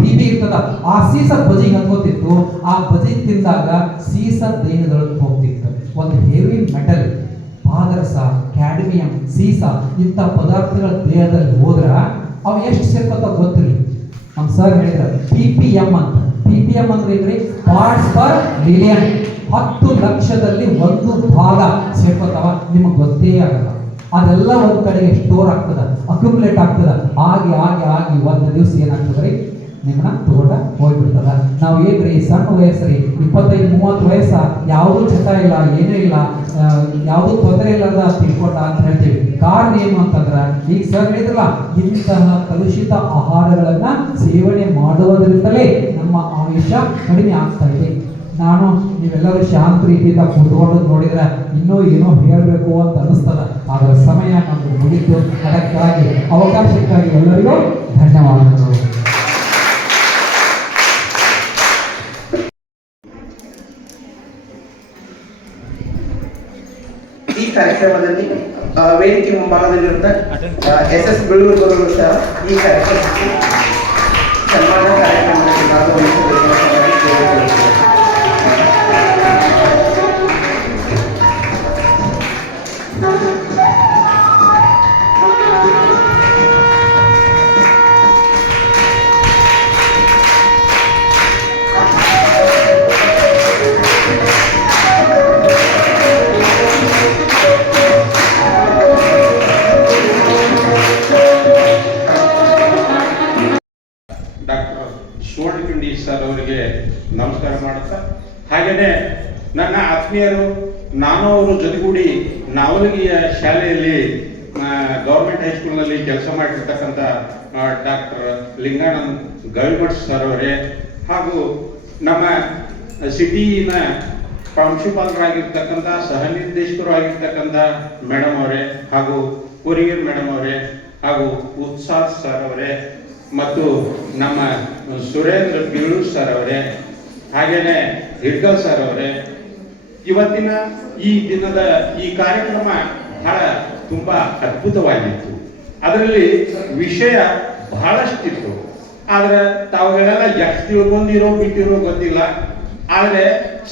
ಟಿವಿ ಇರ್ತದ. ಆ ಸೀಸ ಬಜಿಗೆ ಹತ್ಕೋತಿತ್ತು ಆ ಬಜಿ ತಿಂದಾಗ ಸೀಸ ದೇಹದೊಳಗೆ ಹೋಗ್ತಿತ್ತು. ಒಂದು ಹೆವಿ ಮೆಟಲ್ ಪಾದರಸ ಕ್ಯಾಡ್ಮಿಯಂ ಸೀಸ, ಇಂಥ ಪದಾರ್ಥಗಳ ದೇಹದಲ್ಲಿ ಹೋದ್ರ ಅವು ಎಷ್ಟು ಸೇರ್ಕೊತ ಗೊತ್ತಿಲ್ಲ ನಮ್ಮ ಸರ್ ಹೇಳಿದ್ರ ಪಿ ಪಿ ಎಂ ಅಂತ. ಪಿ ಪಿ ಎಂ ಅಂದ್ರೆ ಏನ್ರಿ? ಪಾರ್ಟ್ಸ್ ಪರ್ ಮಿಲಿಯನ್ ಹತ್ತು ಲಕ್ಷದಲ್ಲಿ ಒಂದು ಭಾಗ ಸೇರ್ಕೋತಾವ. ನಿಮಗೆ ಗೊತ್ತೇ ಆಗಲ್ಲ. ಅದೆಲ್ಲ ಒಂದು ಕಡೆಗೆ ಸ್ಟೋರ್ ಆಗ್ತದ ಅಕ್ಯುಮುಲೇಟ್ ಆಗ್ತದ. ಆಗಿ ಆಗಿ ಆಗಿ ಒಂದು ದಿವಸ ಏನಾಗ್ತದ್ರಿ? ನಿಮ್ಮನ್ನ ತಗೊಂಡ ಹೋಗ್ಬಿಡ್ತದ. ನಾವು ಏನ್ರಿ ಸಣ್ಣ ವಯಸ್ಸರಿ, ಇಪ್ಪತ್ತೈದು, ಮೂವತ್ತು ವಯಸ್ಸ, ಯಾವುದೂ ಚಟ ಇಲ್ಲ, ಏನೂ ಇಲ್ಲ ಯಾವುದೂ ತೊಂದರೆ ಇಲ್ಲದ ತಿಳ್ಕೊಂಡ ಅಂತ ಹೇಳ್ತೀವಿ. ಕಾರಣ ಏನು ಅಂತಂದ್ರ, ಈಗ ಸರ್ ಹೇಳಿದ್ರಲ್ಲ, ಇಂತಹ ಕಲುಷಿತ ಆಹಾರಗಳನ್ನ ಸೇವನೆ ಮಾಡುವುದರಿಂದಲೇ ನಮ್ಮ ಆಯುಷ್ಯ ಕಡಿಮೆ ಆಗ್ತಾ ಇದೆ. ನಾನು ನೀವೆಲ್ಲರೂ ಶಾಂತ ರೀತಿಯಿಂದ ಕುತ್ಕೊಂಡು ನೋಡಿದ್ರೆ ಇನ್ನೂ ಏನೋ ಹೇಳಬೇಕು ಅಂತ ಅನಿಸ್ತದ ಆದರೆ ಸಮಯ ನಮ್ಗೆ ಮುಗಿತು, ಅದಕ್ಕಾಗಿ ಅವಕಾಶಕ್ಕಾಗಿ ಎಲ್ಲರಿಗೂ ಧನ್ಯವಾದಗಳು. ಕಾರ್ಯಕ್ರಮದಲ್ಲಿ ಆ, ವೇದಿಕೆ ಮುಂಭಾಗದಲ್ಲಿರುತ್ತ ಎಸ್ ಎಸ್ ಬೆಳೂರು ಸಹ ಈ ಕಾರ್ಯಕ್ರಮಕ್ಕೆ ಸನ್ಮಾನ ಕಾರ್ಯಕ್ರಮದಲ್ಲಿ ಭಾಗವಹಿಸಬೇಕಾಗಿ ಆತ್ಮೀಯರು, ನಾನು ಅವರು ಜೊತೆಗೂಡಿ ನಾವಲಗಿಯ ಶಾಲೆಯಲ್ಲಿ ಗೌರ್ಮೆಂಟ್ ಹೈಸ್ಕೂಲ್ನಲ್ಲಿ ಕೆಲಸ ಮಾಡಿರ್ತಕ್ಕಂಥ ಡಾಕ್ಟರ್ ಲಿಂಗಾನಂದ್ ಗವಿಮಠ್ ಸರ್ ಅವರೇ, ಹಾಗೂ ನಮ್ಮ ಸಿಟಿನ ಪ್ರಾಂಶುಪಾಲರಾಗಿರ್ತಕ್ಕಂಥ ಸಹ ನಿರ್ದೇಶಕರು ಆಗಿರ್ತಕ್ಕಂಥ ಮೇಡಮ್ ಅವರೇ, ಹಾಗೂ ಕೊರಿಯರ್ ಮೇಡಮ್ ಅವರೇ, ಹಾಗೂ ಉತ್ಸಾಹ ಸರ್ ಅವರೇ, ಮತ್ತು ನಮ್ಮ ಸುರೇಂದ್ರ ಬೀಳೂರ್ ಸರ್ ಅವರೇ, ಹಾಗೇನೆ ಹಿಡ್ಕಲ್ ಸರ್ ಅವರೇ ಇವತ್ತಿನ ಈ ದಿನದ ಈ ಕಾರ್ಯಕ್ರಮ ಬಹಳ ತುಂಬಾ ಅದ್ಭುತವಾಗಿತ್ತು. ಅದರಲ್ಲಿ ವಿಷಯ ಬಹಳಷ್ಟಿತ್ತು. ಆದ್ರೆ ತಾವುಗಳೆಲ್ಲ ಎಷ್ಟು ತಿಳ್ಕೊಂಡಿರೋ ಬಿಟ್ಟಿರೋ ಗೊತ್ತಿಲ್ಲ. ಆದ್ರೆ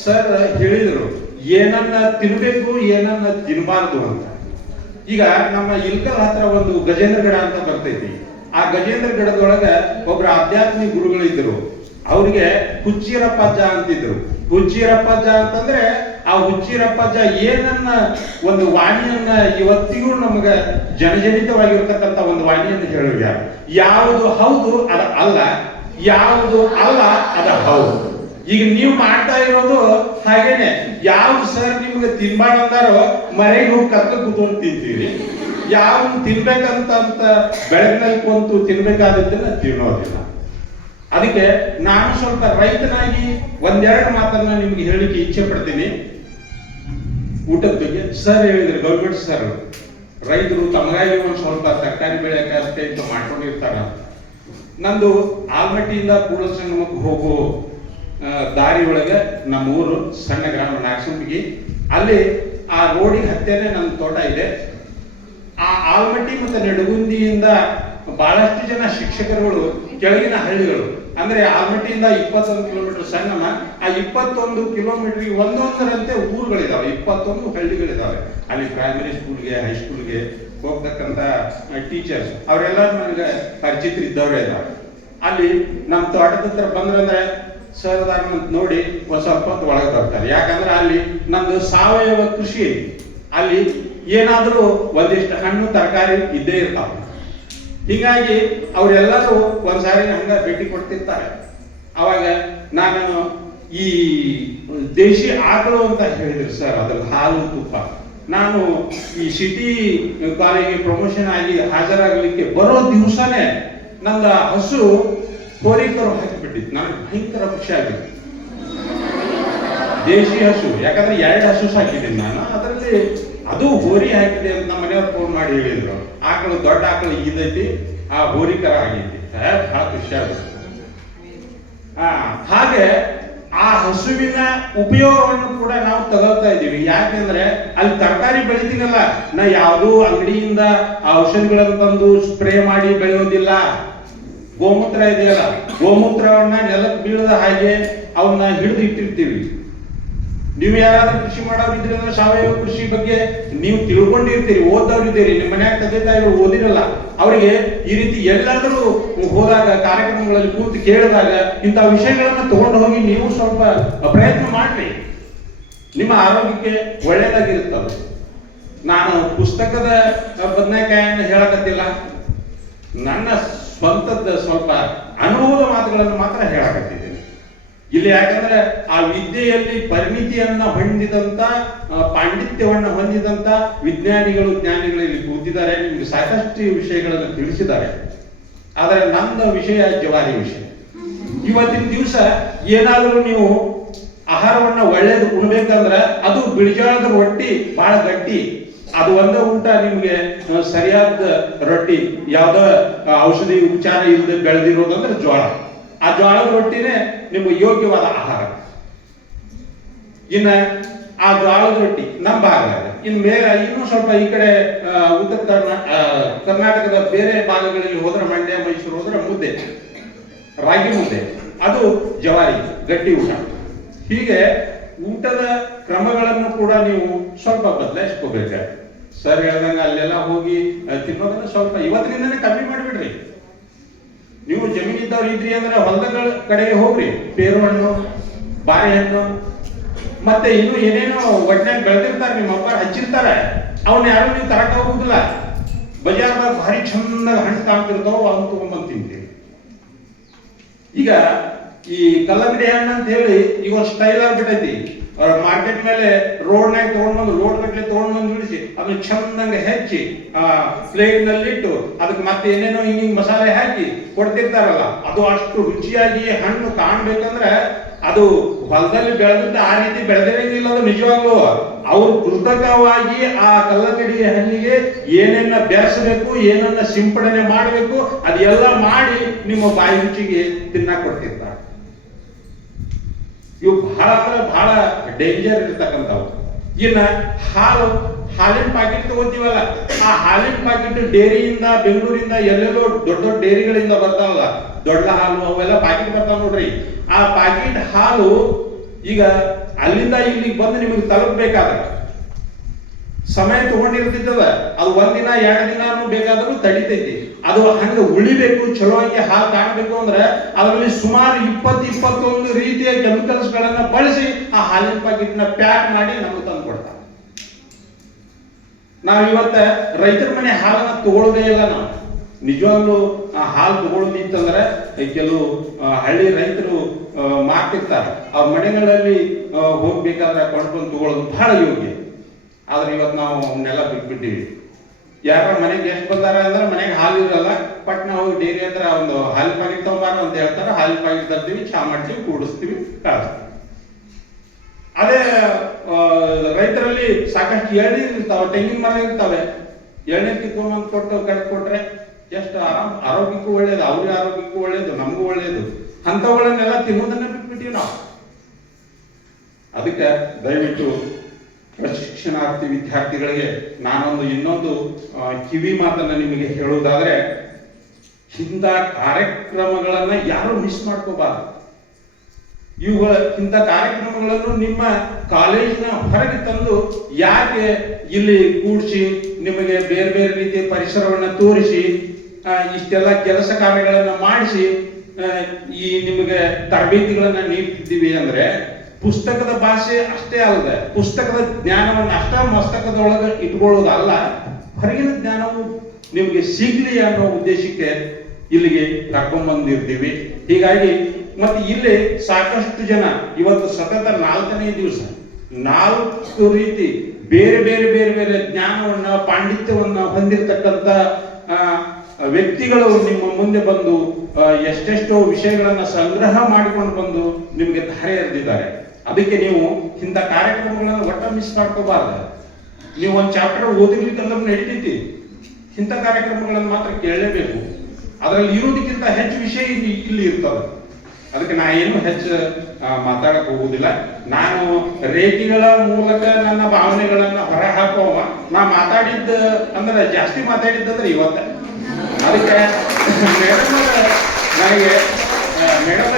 ಸರ್ ಹೇಳಿದ್ರು, ಏನನ್ನ ತಿನ್ಬೇಕು, ಏನನ್ನ ತಿನ್ಬಾರ್ದು ಅಂತ. ಈಗ ನಮ್ಮ ಇಲ್ಕಲ್ ಹತ್ರ ಒಂದು ಗಜೇಂದ್ರ ಗಡ ಅಂತ ಬರ್ತೈತಿ. ಆ ಗಜೇಂದ್ರ ಗಡದೊಳಗ ಒಬ್ರು ಆಧ್ಯಾತ್ಮಿಕ ಗುರುಗಳಿದ್ರು. ಅವ್ರಿಗೆ ಹುಚ್ಚಿರಪ್ಪಜ್ಜ ಅಂತಿದ್ರು. ಹುಚ್ಚಿರಪ್ಪಜ್ಜ ಅಂತಂದ್ರೆ ಆ ಹುಚ್ಚಿರಪ್ಪಜ್ಜ ಏನನ್ನ ಒಂದು ವಾಣಿಯನ್ನ ಇವತ್ತಿಗೂ ನಮಗ ಜನಜನಿತವಾಗಿರ್ತಕ್ಕಂಥ ಒಂದು ವಾಣಿಯನ್ನು ಹೇಳುವ ಯಾವುದು ಹೌದು, ಅದ ಅಲ್ಲ. ಯಾವುದು ಅಲ್ಲ, ಅದ ಹೌದು. ಈಗ ನೀವು ಮಾಡ್ತಾ ಇರೋದು ಹಾಗೇನೆ. ಯಾವ್ದು ಸರ್ ನಿಮ್ಗೆ ತಿನ್ಬಾರ್ದಾರೋ ಮರೆಗೆ ಹೋಗಿ ಕರ್ಕ ಕೂತ್ಕೊಂಡು ತಿಂತೀವಿ ಯಾವ್ದು ತಿನ್ಬೇಕಂತ ಬೆಳಗಿನಲ್ಲಿ ಕುಂತು ತಿನ್ಬೇಕಾದದ್ದನ್ನ ತಿನ್ನೋದಿಲ್ಲ. ಅದಕ್ಕೆ ನಾನು ಸ್ವಲ್ಪ ರೈತನಾಗಿ ಒಂದೆರಡು ಮಾತನ್ನ ನಿಮ್ಗೆ ಹೇಳಲಿಕ್ಕೆ ಇಚ್ಛೆ ಪಡ್ತೀನಿ. ಊಟದ ಬಗ್ಗೆ ಸರ್ ಹೇಳಿದ್ರು ಗೌರ್ಮೆಂಟ್ ಸರ್ ರೈತರು ತಮಗಾಗಿ ಒಂದು ಸ್ವಲ್ಪ ತರಕಾರಿ ಬೆಳೆಯಕ್ಕೆ ಅಷ್ಟೇ ಅಂತ ಮಾಡ್ಕೊಂಡಿರ್ತಾರ. ನಂದು ಆಲ್ಮಟ್ಟಿಯಿಂದ ಕೂಡಲಸಂಗಮಕ್ಕೆ ಹೋಗೋ ದಾರಿ ಒಳಗೆ ನಮ್ಮ ಊರು ಸಣ್ಣ ಗ್ರಾಮ ನಾಗಸಂಪಿಗೆ. ಅಲ್ಲಿ ಆ ರೋಡಿಗೆ ಹತ್ತೇನೆ ನನ್ನ ತೋಟ ಇದೆ. ಆ ಆಲ್ಮಟ್ಟಿ ಮತ್ತು ನಡುಗುಂದಿಯಿಂದ ಬಹಳಷ್ಟು ಜನ ಶಿಕ್ಷಕರುಗಳು ಕೆಳಗಿನ ಹಳ್ಳಿಗಳು. ಅಂದ್ರೆ ಆಲ್ಮಟ್ಟಿಯಿಂದ ಇಪ್ಪತ್ತೊಂದು ಕಿಲೋಮೀಟರ್ ಸಂಗಮ ಆ ಇಪ್ಪತ್ತೊಂದು ಕಿಲೋಮೀಟರ್ಗೆ ಒಂದೊಂದರಂತೆ ಊರುಗಳಿದಾವೆ, ಇಪ್ಪತ್ತೊಂದು ಹಳ್ಳಿಗಳಿದಾವೆ. ಅಲ್ಲಿ ಪ್ರೈಮರಿ ಸ್ಕೂಲ್ಗೆ ಹೈಸ್ಕೂಲ್ಗೆ ಹೋಗ್ತಕ್ಕಂತ ಟೀಚರ್ಸ್ ಅವರೆಲ್ಲ ನನಗೆ ಪರಿಚಿತರಿದ್ದವರೇ ಇದಾವೆ ಅಲ್ಲಿ ನಮ್ಮ ತೋಟದ ಹತ್ರ ಬಂದ್ರಂದ್ರೆ ಸರ್ದಾರ್ ನೋಡಿ ಹೊಸ ಸ್ವಲ್ಪ ಒಳಗೆ ಬರ್ತಾರೆ. ಯಾಕಂದ್ರೆ ಅಲ್ಲಿ ನಮ್ದು ಸಾವಯವ ಕೃಷಿ ಅಲ್ಲಿ ಏನಾದರೂ ಒಂದಿಷ್ಟು ಹಣ್ಣು, ತರಕಾರಿ ಇದ್ದೇ ಇರ್ತಾವ. ಹೀಗಾಗಿ ಅವರೆಲ್ಲರೂ ಒಂದ್ಸಾರಿ ಹಂಗ ಭೇಟಿ ಕೊಡ್ತಿರ್ತಾರೆ. ಅವಾಗ ನಾನು ಈ ದೇಶಿ ಆಕಳು ಅಂತ ಹೇಳಿದ್ರು ಸರ್ ಅದ್ರ ಹಾಲು ತುಪ್ಪ. ನಾನು ಈ ಸಿಟಿ ಕಾಲೇಜಿಗೆ ಪ್ರಮೋಷನ್ ಆಗಿ ಹಾಜರಾಗಲಿಕ್ಕೆ ಬರೋ ದಿವಸನೇ ನನ್ನ ಹಸು ಕೋರಿಕರು ಹಾಕಿಬಿಟ್ಟಿತ್ತು. ನನಗೆ ಭಯಂಕರ ಖುಷಿ ಆಗಿತ್ತು ದೇಶಿ ಹಸು, ಯಾಕಂದ್ರೆ ಎರಡು ಹಸು ಸಾಕಿದ್ದೀನಿ ನಾನು. ಅದರಲ್ಲಿ ಅದು ಹೋರಿ ಹಾಕಿದೆ ಅಂತ ನಮ್ಮ ಮನೆಯವ್ರು ಫೋನ್ ಮಾಡಿ ಹೇಳಿದ್ರು. ಆಕಳು ದೊಡ್ಡ ಆಕಳು ಈದೈತಿ, ಆ ಹೋರಿಕರ ಆಗೈತಿ. ಬಹಳ ಖುಷಿ ಆಗುತ್ತೆ. ಹಾಗೆ ಆ ಹಸುವಿನ ಉಪಯೋಗವನ್ನು ಕೂಡ ನಾವು ತಗೊಳ್ತಾ ಇದ್ದೀವಿ. ಯಾಕೆಂದ್ರೆ ಅಲ್ಲಿ ತರಕಾರಿ ಬೆಳಿತೀನಲ್ಲ, ನಾ ಯಾವುದೋ ಅಂಗಡಿಯಿಂದ ಆ ಔಷಧಿಗಳನ್ನು ತಂದು ಸ್ಪ್ರೇ ಮಾಡಿ ಬೆಳೆಯೋದಿಲ್ಲ. ಗೋಮೂತ್ರ ಇದೆಯಲ್ಲ, ಗೋಮೂತ್ರವನ್ನ ನೆಲಕ್ಕೆ ಬೀಳದ ಹಾಗೆ ಅವನ್ನ ಹಿಡಿದು ಇಟ್ಟಿರ್ತೀವಿ. ನೀವು ಯಾರಾದ್ರೂ ಕೃಷಿ ಮಾಡೋದಿದ್ರೆ ಅಂದ್ರೆ ಸಾವಯವ ಕೃಷಿ ಬಗ್ಗೆ ನೀವು ತಿಳ್ಕೊಂಡಿರ್ತೀರಿ ಓದವ್ರಿದ್ದೀರಿ ನಿಮ್ಮ ಮನ್ಯಾಗ ತಂದೆ ತಾಯಿಗಳು ಓದಿರಲ್ಲ, ಅವರಿಗೆ ಈ ರೀತಿ ಎಲ್ಲಾದರೂ ಹೋದಾಗ, ಕಾರ್ಯಕ್ರಮಗಳಲ್ಲಿ ಕೂತು ಕೇಳಿದಾಗ ಇಂತಹ ವಿಷಯಗಳನ್ನ ತಗೊಂಡು ಹೋಗಿ ನೀವು ಸ್ವಲ್ಪ ಪ್ರಯತ್ನ ಮಾಡ್ರಿ. ನಿಮ್ಮ ಆರೋಗ್ಯಕ್ಕೆ ಒಳ್ಳೇದಾಗಿರುತ್ತದು. ನಾನು ಪುಸ್ತಕದ ಬದನೆಕಾಯನ್ನು ಹೇಳಕತ್ತಿಲ್ಲ. ನನ್ನ ಸ್ವಂತದ ಸ್ವಲ್ಪ ಅನುಭವದ ಮಾತುಗಳನ್ನು ಮಾತ್ರ ಹೇಳಕತ್ತಿದ್ದೇನೆ ಇಲ್ಲಿ ಯಾಕಂದ್ರೆ ಆ ವಿದ್ಯೆಯಲ್ಲಿ ಪರಿಣಿತಿಯನ್ನ ಹೊಂದಿದಂತ ಪಾಂಡಿತ್ಯವನ್ನ ಹೊಂದಿದಂತ ವಿಜ್ಞಾನಿಗಳು, ಜ್ಞಾನಿಗಳು ಇಲ್ಲಿ ಕೂತಿದ್ದಾರೆ. ನಿಮ್ಗೆ ಸಾಕಷ್ಟು ವಿಷಯಗಳನ್ನು ತಿಳಿಸಿದ್ದಾರೆ. ಆದರೆ ನನ್ನ ವಿಷಯ ಜವಾರಿ ವಿಷಯ. ಇವತ್ತಿನ ದಿವಸ ಏನಾದರೂ ನೀವು ಆಹಾರವನ್ನ ಒಳ್ಳೇದು ಉಣ್ಬೇಕಂದ್ರೆ ಅದು ಬಿಳಿಜಾಳದ ರೊಟ್ಟಿ ಬಹಳ ಗಟ್ಟಿ. ಅದು ಒಂದೇ ಊಟ ನಿಮ್ಗೆ ಸರಿಯಾದ ರೊಟ್ಟಿ, ಯಾವ್ದ ಔಷಧಿ ಉಪಚಾರ ಇಲ್ಲದೆ ಬೆಳೆದಿರೋದಂದ್ರೆ ಜೋಳ ಆ ಜೋಳದ ರೊಟ್ಟಿನೇ ನಿಮ್ಗೆ ಯೋಗ್ಯವಾದ ಆಹಾರ. ಇನ್ನ ಆ ಜೋಳದ ರೊಟ್ಟಿ ನಮ್ಮ ಭಾಗ ಇನ್ನು ಮೇಲೆ ಇನ್ನೂ ಸ್ವಲ್ಪ ಈ ಕಡೆ ಉತ್ತರ ಕರ್ನಾ- ಕರ್ನಾಟಕದ ಬೇರೆ ಭಾಗಗಳಲ್ಲಿ ಹೋದ್ರೆ ಮಂಡ್ಯ, ಮೈಸೂರು ಹೋದ್ರೆ ಮುದ್ದೆ. ರಾಗಿ ಮುದ್ದೆ. ಅದು ಜವಾರಿ, ಗಟ್ಟಿ ಊಟ. ಹೀಗೆ ಊಟದ ಕ್ರಮಗಳನ್ನು ಕೂಡ ನೀವು ಸ್ವಲ್ಪ ಬದಲಾಯಿಸ್ಕೋಬೇಕು. ಸರ್ ಹೇಳ್ದಂಗೆ ಅಲ್ಲೆಲ್ಲ ಹೋಗಿ ತಿನ್ನೋದನ್ನ ಸ್ವಲ್ಪ ಇವತ್ತಿನಿಂದನೇ ಕಮ್ಮಿ ಮಾಡಿಬಿಡ್ರಿ. ನೀವು ಜಮೀನಿದ್ದವ್ರು ಇದ್ರಿ ಅಂದ್ರೆ ಹೊಲಗಳ ಕಡೆಗೆ ಹೋಗ್ರಿ ಪೇರು ಹಣ್ಣು ಬಾಳೆಹಣ್ಣು, ಮತ್ತೆ ಇನ್ನು ಏನೇನೋ ಒಟ್ನಾಗ ಬೆಳೆದಿರ್ತಾರೆ, ನಿಮ್ಮ ಅಪ್ಪ ಹಚ್ಚಿರ್ತಾರೆ ಅವನ್ನ ಯಾರು ನೀವು ತರಕ ಹೋಗುದಿಲ್ಲ. ಬಜಾರ್ದಾಗ ಭಾರಿ ಚಂದಾಗ ಹಣ್ಣು ಕಾಣ್ತಿರ್ತಾವ ಅವ್ನು ತಗೊಂಡ್ಬಂದು ತಿಂತೀವಿ ಈಗ ಈ ಕಲ್ಲಂಗಡಿ ಹಣ್ಣು ಅಂತ ಹೇಳಿ ಈಗ ಸ್ಟೈಲ್ ಆಗ್ಬಿಟ್ಟೈತಿ. ಮಾರ್ಕೆಟ್ ಮೇಲೆ ರೋಡ್ನಾಗ ತಗೊಂಡ್ ಬಂದು ಲೋಡ್ ತಗೊಂಡ್ಬಂದು ತಗೊಂಡ್ ಬಂದು ಬಿಡಿಸಿ ಅದನ್ನ ಚಂದಂಗೆ ಹೆಚ್ಚಿ, ಆ ಪ್ಲೇಟ್ನಲ್ಲಿ ಇಟ್ಟು ಅದಕ್ಕೆ ಮತ್ತೆ ಏನೇನೋ ಹಿಂಗ್ ಮಸಾಲೆ ಹಾಕಿ ಕೊಡ್ತಿರ್ತಾರಲ್ಲ, ಅದು ಅಷ್ಟು ರುಚಿಯಾಗಿ ಹಣ್ಣು ಕಾಣ್ಬೇಕಂದ್ರೆ ಅದು ಹೊಲದಲ್ಲಿ ಬೆಳೆದಂತ ಆ ರೀತಿ ಬೆಳೆದಿರಂಗಿಲ್ಲ ಅದು ನಿಜವಾಗ್ಲೂ. ಅವ್ರು ಕೃತಕವಾಗಿ ಆ ಕಲ್ಲಂಗಡಿ ಹಣ್ಣಿಗೆ ಏನನ್ನ ಬೆರೆಸಬೇಕು ಏನನ್ನ ಸಿಂಪಡಣೆ ಮಾಡಬೇಕು, ಅದೆಲ್ಲ ಮಾಡಿ ನಿಮ್ಮ ಬಾಯಿ ರುಚಿಗೆ ತಿನ್ನಕ್ ಕೊಡ್ತಿರ್ತಾರೆ. ಇವು ಬಹಳ ಅಂದ್ರೆ ಬಹಳ ಡೇಂಜರ್ ಇರ್ತಕ್ಕಂಥವು. ಇನ್ನ ಹಾಲು, ಹಾಲಿನ ಪ್ಯಾಕೆಟ್ ತಗೋತೀವಲ್ಲ, ಆ ಹಾಲಿನ ಪಾಕೆಟ್ ಡೇರಿಯಿಂದ ಬೆಂಗಳೂರಿಂದ ಎಲ್ಲೆಲ್ಲೋ ದೊಡ್ಡ ದೊಡ್ಡ ಡೇರಿಗಳಿಂದ ಬರ್ತಾವಲ್ಲ, ದೊಡ್ಡ ಹಾಲು ಅವೆಲ್ಲ ಪ್ಯಾಕೆಟ್ ಬರ್ತಾವ ನೋಡ್ರಿ. ಆ ಪ್ಯಾಕೆಟ್ ಹಾಲು ಈಗ ಅಲ್ಲಿಂದ ಇಲ್ಲಿಗೆ ಬಂದು ನಿಮಗೆ ತಲುಪಬೇಕಾದ್ರೆ, ಸಮಯ ತಗೊಂಡಿರ್ತಿದ್ದದ, ಅದು ಒಂದಿನ, ಎರಡು ದಿನ ಬೇಕಾದ್ರೂ ತಡಿತೈತಿ. ಅದು ಹಂಗೆ ಉಳಿಬೇಕು, ಚಲೋ ಆಗಿ ಹಾಲು ಕಾಣಬೇಕು ಅಂದ್ರೆ ಅದರಲ್ಲಿ ಸುಮಾರು ಇಪ್ಪತ್ತು, ಇಪ್ಪತ್ತೊಂದು ರೀತಿಯ ಕೆಮಿಕಲ್ಸ್ ಗಳನ್ನ ಬಳಸಿ ಆ ಹಾಲಿನ ಪ್ಯಾಕೆಟ್ನ ಪ್ಯಾಕ್ ಮಾಡಿ ನಮಗೆ ತಂದು ಕೊಡ್ತಾರೆ. ನಾವು ಇವತ್ತ ರೈತರ ಮನೆ ಹಾಲನ್ನ ತಗೊಳ್ಳೋದೇ ಇಲ್ಲ ನಾವು. ನಿಜವಾಗ್ಲೂ ಆ ಹಾಲು ತಗೊಳ್ಳೋದಿತ್ತಂದ್ರೆ ಇತ್ತಂದ್ರೆ ಕೆಲವು ಹಳ್ಳಿ ರೈತರು ಮಾರ್ತಿರ್ತಾರೆ. ಅವ್ರ ಮನೆಗಳಲ್ಲಿ ಹೋಗ್ಬೇಕಾದ್ರೆ ಕೊಂಡ್ಕೊಂಡು ತಗೊಳ್ಳೋದು ಬಹಳ ಯೋಗ್ಯ. ಆದ್ರೆ ಇವತ್ತು ನಾವು ಅವನ್ನೆಲ್ಲ ಬಿಟ್ಬಿಟ್ಟಿವಿ. ಯಾರ ಮನೆಗೆ ಎಷ್ಟು ಬಂದಾರ ಅಂದ್ರೆ ಮನೆಗೆ ಹಾಲು ಇರಲ್ಲ. ಬಟ್ ನಾವು ಡೈರಿ ಹತ್ರ ಒಂದು ಹಾಲು ಪಾಕೆಟ್ ತಗೊಂಬಾರ ಅಂತ ಹೇಳ್ತಾರೆ. ಹಾಲು ಪಾಕೆಟ್ ತರ್ತೀವಿ ಚಾ ಮಾಡ್ತೀವಿ, ಕೂಡಿಸ್ತೀವಿ ಕಳಿಸ್ತೀವಿ ಅದೇ ರೈತರಲ್ಲಿ ಸಾಕಷ್ಟು ಎಳ್ನೀರು ಇರ್ತಾವೆ, ತೆಂಗಿನ ಮರ ಇರ್ತಾವೆ. ಎಳ್ನೀರು ಕಿತ್ಕೊಂಡ್ ಕೊಟ್ಟು ಕಟ್ ಕೊಟ್ರೆ ಎಷ್ಟು ಆರಾಮ್, ಆರೋಗ್ಯಕ್ಕೂ ಒಳ್ಳೇದು, ಅವ್ರಿಗೆ ಆರೋಗ್ಯಕ್ಕೂ ಒಳ್ಳೇದು, ನಮಗೂ ಒಳ್ಳೇದು. ಅಂಥವುಗಳನ್ನೆಲ್ಲ ತಿನ್ನೋದನ್ನ ಬಿಟ್ಬಿಟ್ಟಿವಿ ನಾವು. ಅದಕ್ಕೆ ದಯವಿಟ್ಟು ಪ್ರಶಿಕ್ಷಣಾರ್ಥಿ ವಿದ್ಯಾರ್ಥಿಗಳಿಗೆ. ನಾನೊಂದು ಇನ್ನೊಂದು ಕಿವಿ ಮಾತನ್ನು ನಿಮಗೆ ಹೇಳುವುದಾದರೆ, ಇಂಥ ಕಾರ್ಯಕ್ರಮಗಳನ್ನು ಯಾರು ಮಿಸ್ ಮಾಡ್ಕೋಬಾರ್ದು. ಇವುಗಳ, ಇಂಥ ಕಾರ್ಯಕ್ರಮಗಳನ್ನು ನಿಮ್ಮ ಕಾಲೇಜಿನ ಹೊರಗೆ ತಂದು ಯಾಕೆ ಇಲ್ಲಿ ಕೂಡಿಸಿ, ನಿಮಗೆ ಬೇರೆ ಬೇರೆ ರೀತಿಯ ಪರಿಸರವನ್ನ ತೋರಿಸಿ ಇಷ್ಟೆಲ್ಲ ಕೆಲಸ ಕಾರ್ಯಗಳನ್ನು ಮಾಡಿಸಿ ಈ ನಿಮಗೆ ತರಬೇತಿಗಳನ್ನು ನೀಡ್ತಿದ್ದೀವಿ ಅಂದ್ರೆ ಪುಸ್ತಕದ ಭಾಷೆ ಅಷ್ಟೇ ಅಲ್ಲದೆ ಪುಸ್ತಕದ ಜ್ಞಾನವನ್ನು ಅಷ್ಟ ಮಸ್ತಕದೊಳಗೆ ಇಟ್ಕೊಳ್ಳೋದಲ್ಲ, ಹೊರಗಿನ ಜ್ಞಾನವು ನಿಮಗೆ ಸಿಗ್ಲಿ ಅನ್ನೋ ಉದ್ದೇಶಕ್ಕೆ ಇಲ್ಲಿಗೆ ಕರ್ಕೊಂಡ್ಬಂದಿರ್ತೀವಿ ಹೀಗಾಗಿ ಮತ್ತೆ ಇಲ್ಲಿ ಸಾಕಷ್ಟು ಜನ ಇವತ್ತು ಸತತ ನಾಲ್ಕನೇ ದಿವಸ, ನಾಲ್ಕು ರೀತಿ ಬೇರೆ ಬೇರೆ ಬೇರೆ ಬೇರೆ ಜ್ಞಾನವನ್ನ, ಪಾಂಡಿತ್ಯವನ್ನ ಹೊಂದಿರತಕ್ಕಂತ ವ್ಯಕ್ತಿಗಳು ನಿಮ್ಮ ಮುಂದೆ ಬಂದು ಎಷ್ಟೆಷ್ಟೋ ವಿಷಯಗಳನ್ನ ಸಂಗ್ರಹ ಮಾಡಿಕೊಂಡು ಬಂದು ನಿಮಗೆ ಧಾರೆ ಎರೆದಿದ್ದಾರೆ. ಅದಕ್ಕೆ ನೀವು ಇಂಥ ಕಾರ್ಯಕ್ರಮಗಳನ್ನು ಒಟ್ಟ ಮಿಸ್ ಮಾಡ್ಕೋಬಾರ್ದು. ನೀವು ಒಂದು ಚಾಪ್ಟರ್ ಓದಿರ್ಲಿಕ್ಕಂದ್ರೆ ನಡೀತೈತಿ. ಇಂಥ ಕಾರ್ಯಕ್ರಮಗಳನ್ನು ಮಾತ್ರ ಕೇಳಲೇಬೇಕು. ಅದರಲ್ಲಿ ಇರೋದಕ್ಕಿಂತ ಹೆಚ್ಚು ವಿಷಯ ಇಲ್ಲಿ ಇರ್ತದೆ. ಅದಕ್ಕೆ ನಾ ಏನು ಹೆಚ್ಚು ಮಾತಾಡಕ್ ಹೋಗುದಿಲ್ಲ ನಾನು ರೇಖೆಗಳ ಮೂಲಕ ನನ್ನ ಭಾವನೆಗಳನ್ನ ಹೊರ ಹಾಕುವ ನಾ ಮಾತಾಡಿದ್ದ, ಅಂದ್ರೆ ಜಾಸ್ತಿ ಮಾತಾಡಿದ್ದಂದ್ರೆ ಇವತ್ತ. ಅದಕ್ಕೆ ಮೇಡಮ್ ನನಗೆ ಮೇಡಮ್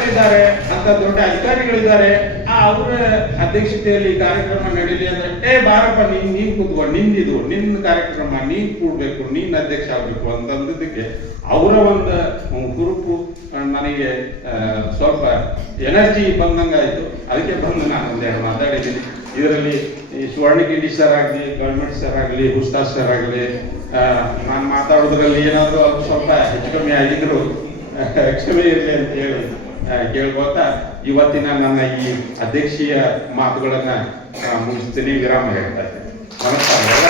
ಅಂತ ದೊಡ್ಡ ಅಧಿಕಾರಿಗಳಿದ್ದಾರೆ. ಅವರ ಅಧ್ಯಕ್ಷತೆಯಲ್ಲಿ ಕಾರ್ಯಕ್ರಮ ನಡೀಲಿ ಅಂದ್ರೆ, ಏ ಬಾರಪ್ಪ, ನೀನ್ ನೀನ್ ಕೂತ್ಕೊ, ನಿಂದಿದು ನಿನ್ನ ಕಾರ್ಯಕ್ರಮ, ನೀನ್ ಕೂಡ್ಬೇಕು, ನೀನ್ ಅಧ್ಯಕ್ಷ ಆಗ್ಬೇಕು ಅಂತಂದಿದ್ದಕ್ಕೆ ಅವರ ಒಂದು ಹುರುಪು ನನಗೆ ಸ್ವಲ್ಪ ಎನರ್ಜಿ ಬಂದಂಗಾಯ್ತು ಅದಕ್ಕೆ ಬಂದು ನಾನು ಒಂದೆರಡು ಮಾತಾಡಿದ್ದೀನಿ. ಇದರಲ್ಲಿ ಈ ಸುವರ್ಣ ಕಿಂಡಿ ಸರ್ ಆಗಲಿ, ಗೌರ್ಮೆಂಟ್ ಸರ್ ಆಗಲಿ, ಉಸ್ತಾದ್ ಸರ್ ಆಗಲಿ ನಾನು ಮಾತಾಡೋದ್ರಲ್ಲಿ ಏನಾದರೂ ಸ್ವಲ್ಪ ಹೆಚ್ಚು ಕಮ್ಮಿ ಆಗಿದ್ರು ಕ್ಷಮೆ ಇರಲಿ ಅಂತ ಹೇಳಿ. ಕೇಳ್ಕೊತಾ ಇವತ್ತಿನ ನನ್ನ ಈ ಅಧ್ಯಕ್ಷೀಯ ಮಾತುಗಳನ್ನ ಮುಗಿಸ್ತೀನಿ. ವಿರಾಮ ಹೇಳ್ತಾ ಇದ್ದೀನಿ. ನಮಸ್ಕಾರ.